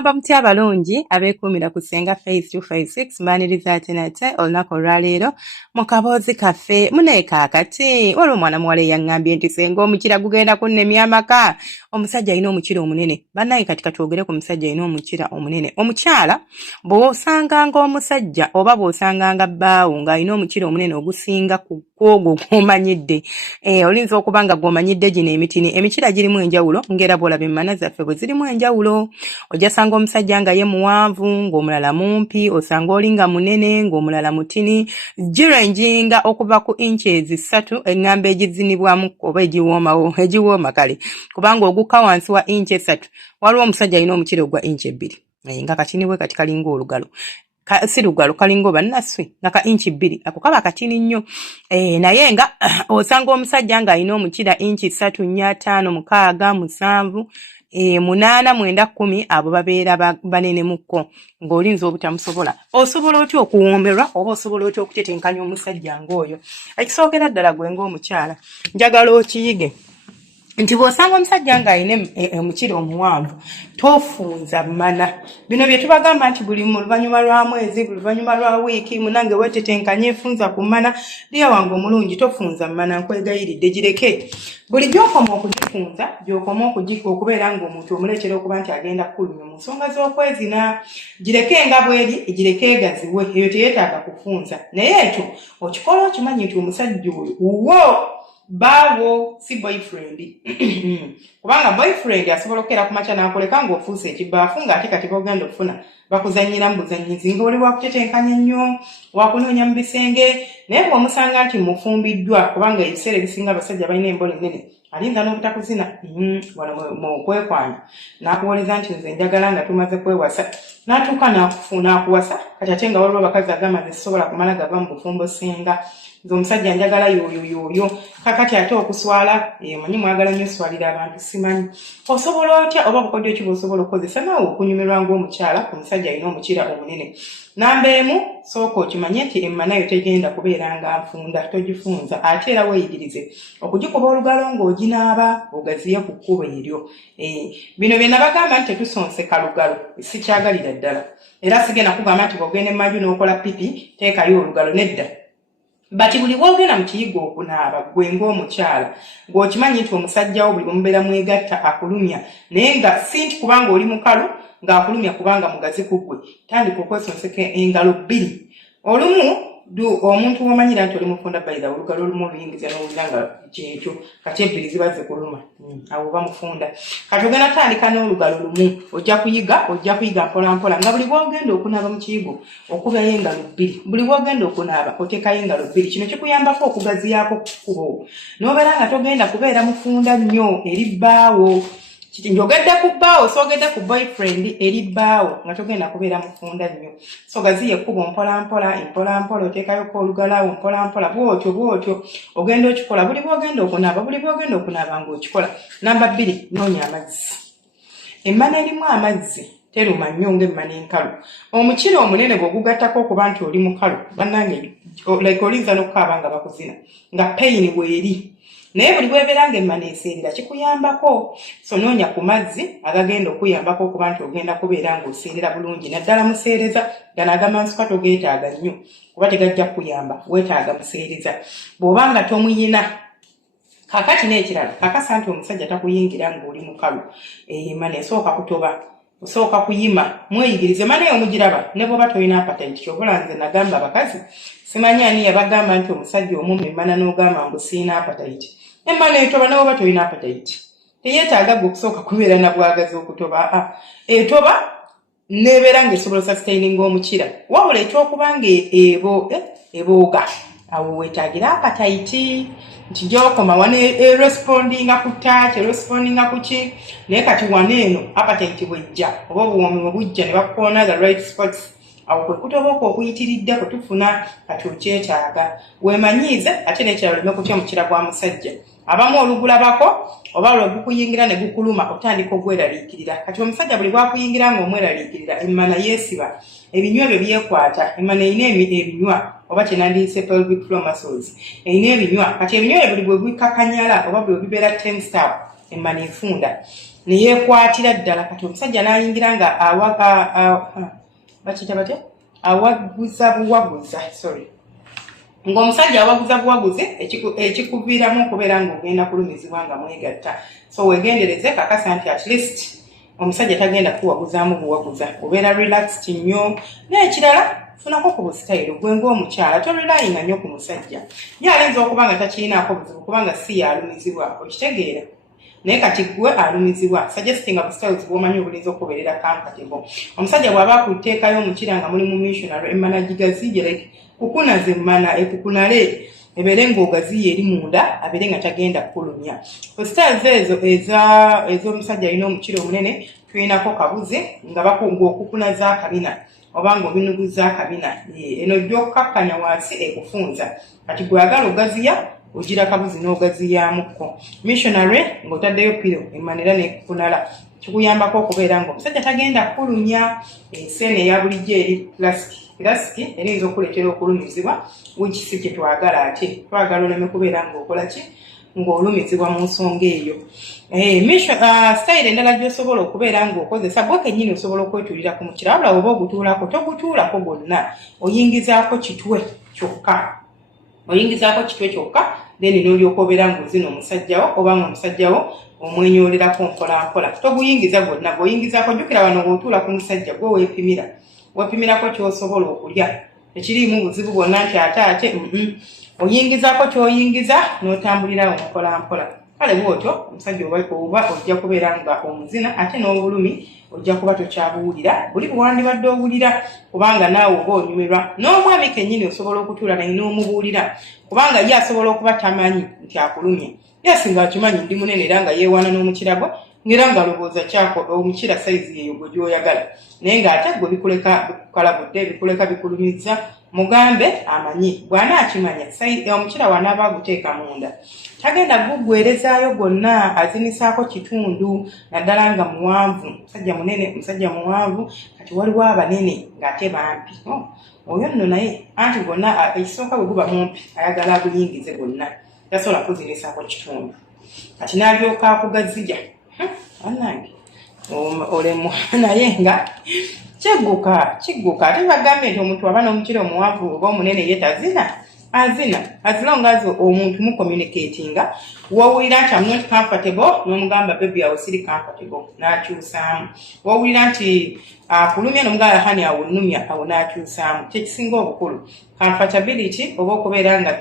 Mugamba mutya abalungi abeekuumira ku Ssenga Phase 256 mbaaniriza ate nate olunaku olwaleero mu kaboozi kaffe muneeka akati waliwo omwana muwala eyaŋŋambye nti Ssenga omukira gugenda kunnemya amaka omusajja alina omukira omunene bannange kati katwogere ku musajja alina omukira omunene omukyala bw'osanganga omusajja oba bw'osanganga bbaawo ng'alina omukira omunene ogusinga ku ogwo gw'omanyidde olinza okuba nga gw'omanyidde gino emikira girimu enjawulo ng'era bw'olaba emmana zaffe bwe zirimu enjawulo ojasanga omusajja nga ye muwanvu ng'omulala mumpi osanga oli nga munene ng'omulala mutini girenjinga okuva ku inches 3 eŋŋamba egizinibwamu oba egiwooma kale kubanga ogukka wansi wa inches 3 waliwo omusajja alina omukira ogwa inch 2 nga katini bwe kati kalinga olugalo si lugalo kalinga oba naswi nga ka inch 2 ako kaba katini nnyo naye nga osanga omusajja nga alina omukira inch 3 4 5 6 7 8 9 10 abo babeera banene mukko ng'olinza obutamusobola osobola otya okuwomberwa oba osobola otya okutetenkanya omusajja ng'oyo ekisookera ddala gwe ng'omukyala njagala okiyige nti bw'osanga omusajja ng'alina omukira omuwanvu tofunza mana bino bye tubagamba nti buli mu luvannyuma lwa mwezi buli luvannyuma lwa wiiki munange weetetenkanye efunza ku mana liya wange omulungi tofunza mana nkwegayiridde gireke buli gy'okoma okugifunza gy'okoma okubeera ng'omuntu omuleetera okuba nti agenda kukulumya mu nsonga z'okwezina gireke nga bweri gireke egaziwe eyo teyeetaaga kufunza naye ekyo okikola okimanyi nti omusajja oyo wuwo baawo si boyfriend kubanga boyfriend asobola okukera ku makya n'akoleka ng'ofuuse ekibaafu ng'ate kati b'ogenda okufuna bakuzannyira mu buzannyizi ng'oli wakutetenkanya nnyo wakunoonya mu bisenge naye bw'omusanga nti mufumbiddwa kubanga ebiseera ebisinga abasajja balina embolo ennene alinza n'obutakuzina wano mu kwekwanya n'akuwoleza nti nze njagala nga tumaze kwewasa n'atuuka n'akuwasa kati ate nga waliwo abakazi agamaze sisobola kumala gava mu bufumbo senga nze omusajja njagala yooyo kakati ate okuswala manyi mwagala nnyo oswalira abantu simanyi osobola otya oba bukodyo ki bw'osobola okukozesa naawe okunyumirwa ng'omukyala ku musajja alina omukira omunene namba emu sooka okimanye nti emmanayo tegenda kubeera nga nfunda togifunza ate era weeyigirize okugikuba olugalo ng'oginaaba ogaziye ku kkubo eryo bino bye nabagamba nti tetusonseka lugalo sikyagalira ddala era sigenda kugamba nti bw'ogenda emmaju n'okola pipi teekayo olugalo nedda bati buli bwogenda mu kiyigo okunaaba gwe ng'omukyala ng'okimanyi nti omusajja wo buli bwemubeera mwegatta akulumya naye nga si nti kubanga oli mukalu ng'akulumya kubanga mugazi ku ggwe tandika okwesonseka engalo bbiri olumu omuntu w'omanyira nti oli mufunda bayira olugalo olumu oluyingiza n'owulira nga kyekyo kati ebbiri ziba zikuluma awo oba mufunda kati ogenda tandika n'olugalo lumu ojja kuyiga mpolampola nga buli bw'ogenda okunaaba mu kiyigo okubayo engalo bbiri buli bw'ogenda okunaaba oteekayo engalo bbiri kino kikuyambako okugaziyaako ku kkubo n'obeera nga togenda kubeera mufunda nnyo eri bbaawo njogedde ku bbaawo soogedde ku boyfriend eri bbaawo nga togenda kubeera mufunda nnyo so gaziye ekkubo mpolampola oteekayoko olugalo awo mpolampola bw'otyo ogenda okikola buli bw'ogenda okunaaba ng'okikola namba 2 noonya amazzi emmana erimu amazzi teruma nnyo ng'emmana enkalu omukira omunene bw'ogugattako okuba nti oli mukalu bannange olinza n'okukaaba nga bakuzina nga payini bw'eri naye buli bwebeera ng'emmana eseerera kikuyambako so noonya ku mazzi agagenda okuyambako okuba nti ogenda kubeera ng'oseerera bulungi naddala museereza gano agamansuka togeetaaga nnyo kuba tegajja kuyamba weetaaga museereza bw'oba nga tomuyina kakati n'ekirala kakasa nti omusajja takuyingira ng'oli mukalu emmana esooka kutoba osooka kuyima mweyigirize manaye omugiraba ne bw'oba tolina appetite kyobola nze nagamba abakazi simanyi ani yabagamba nti omusajja omumu emmana n'ogamba mbu siina appetite emmana etoba ne bw'oba tolina appetite teyeetaaga gwe okusooka kubeera na bwagazi okutoba etoba neebeera ng'esobola sustaininga omukira wabula ekyokuba nga ebooga awo weetaagira appetite nti gy'okoma wano erespondinga ku ttaaki erespondinga ku ki naye kati wano eno appetite bwejja oba obuwoomi bwe bujja ne bakukoona the right spots awo kwe kutoboka okuyitiridde kwe tufuna kati okyetaaga weemanyiize ate n'ekirala oleme kutya mukira gwa musajja abamu olugulabako oba lwe gukuyingira ne gukuluma otandika ogweraliikirira kati omusajja buli bwakuyingira ng'omweraliikirira emmana yeesiba ebinywa ebyo byekwata emmana erina ebinywa oba kyenandiyise pelvic floor muscles erina ebinywa kati ebinywa ebyo buli bwe bikakanyala oba bwe bibeera 10 star emmana efunda ne yeekwatira ddala kati omusajja n'ayingira nga bakiyita batya awaguza buwaguza ng'omusajja awaguza buwaguzi ekikuviiramu okubeera ng'ogenda kulumizibwa nga mwegatta. So weegendereze kakasa nti at least omusajja tagenda kuwaguzaamu buwaguza, obeera relaxed nnyo. N'ekirala funako ku busitayiro gwe ng'omukyala torelayinga nnyo ku musajja. Ye alinza okuba nga takirinaako buzibu kubanga si yalumizibwa, okitegeera. Naye kati gwe alumizibwa suggestinga busitayiro bw'omanyi obulinza okubeerera comfortable. Omusajja bw'aba akuteekayo omukira nga mulimu missionary emmana gigazijere kukuna zemmana ekukunale ebeere ng'ogaziya eri munda abeere nga tagenda kulumya. Busitayiro ez'omusajja alina omukira omunene tulinako kabuzi ng'okukuna za kabina oba ng'obinugu za kabina eno gy'okkakkanya wansi ekufunza. Kati gwagala ogaziya ogira kabuzi n'ogaziyamukko. Missionary ng'otaddeyo piro emanira n'ekukunala kikuyambako okubeera ng'omusajja tagenda kulumya. Enseene eya bulijjo eri plasiki erinza okuleetera okulumizibwa, which si kye twagala ate. Twagala oleme kubeera ng'okola ki ng'olumizibwa mu nsonga eyo. Style endala gy'osobola okubeera ng'okozesa gwe kennyini osobola okwetuulira ku mukira, wabula oba ogutuulako togutuulako gwonna, oyingizaako kitwe kyokka then n'olyoka obeera ng'ozina omusajjawo oba ng'omusajjawo omwenyolerako mpolampola. Toguyingiza gwonna, gw'oyingizaako jjukira wano ng'otuula ku musajja gwe weepimirako ky'osobola okulya, tekiriimu buzibu bwonna nti ate oyingizaako ky'oyingiza n'otambulirawo mpolampola. Kale bw'otyo omusajja oba ojja kubeera nga omuzina ate n'obulumi ojja kuba tokyabuwulira buli bwandibadde owulira, kubanga naawe oba onyumirwa. N'omwami kennyini osobola okutuula naye n'omubuulira, kubanga ye asobola okuba tamanyi nti akulumye. Ye singa akimanyi ndi munene era nga yeewaana n'omukira gwe ngera nga alowooza kyako omukira sayizi yeeyo gwe gy'oyagala, naye ng'ate gwe bikulabudde bikuleka bikulumizza, mugambe amanyi. Bw'anaakimanya omukira wanaaba aguteeka munda tagenda guggwerezaayo gwonna, azinisaako kitundu naddala nga muwanvu. Musajja munene, musajja muwanvu, kati waliwo abanene ng'ate bampi. Oyo nno naye anti gwonna ekisooka bwe guba mumpi ayagala aguyingize gwonna, tasobola kuzinisaako kitundu. Kati n'alyoka akugazija annange olemu naye nga kigguka. Ate bagambe nti omuntu aba n'omukira omuwanvu oba omunene ye azina as long as omuntu mu communicatinga wawulira nti I'm not comfortable n'omugamba baby awo siri comfortable n'akyusaamu. Wawulira nti akulumya n'omugamba hani awo nnumya awo n'akyusaamu. Kyekisinga obukulu comfortability oba okubeera nga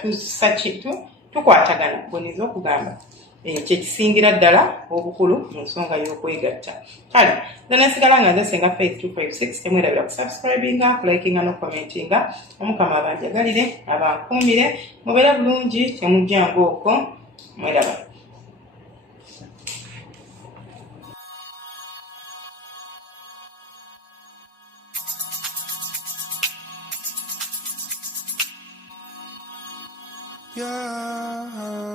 tukwatagana bweniza okugamba kyekisingira ddala obukulu mu nsonga y'okwegatta. Kale nasigala nga nze Senga Faith 256 temwerabira kusubscribinga, kulikinga n'okukomentinga. Omukama abanjagalire abankuumire mubeere bulungi temujjanga okwo mweraba. Yeah.